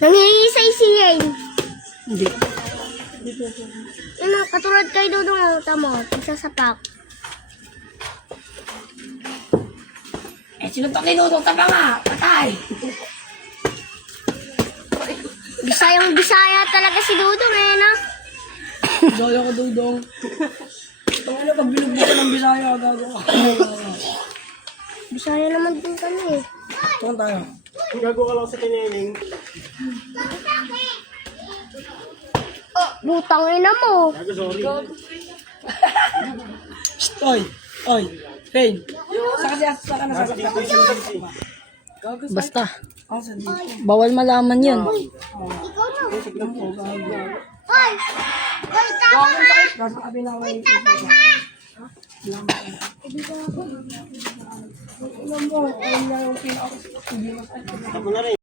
Nangingisay si Yane. Hindi. Ano, katulad kay Dudong, tamo, pagsasapak. Sinuntok ni Dudong, tama nga. Patay. Bisayang Bisaya talaga si Dudong no? Bisaya ko, Dudong. Ano, pag binugbog ka ng Bisaya, gago ka. Bisaya naman din kami Tuwan tayo. Gago ka lang sa kiniling. Butang ina mo. Gago, sorry. Shh, oy. Oy. Rain. Saka na sa Basta. Bawal malaman yan. Ikaw na. Hoy! Hoy, tama ka! Hoy, tama ka! Tama na rin.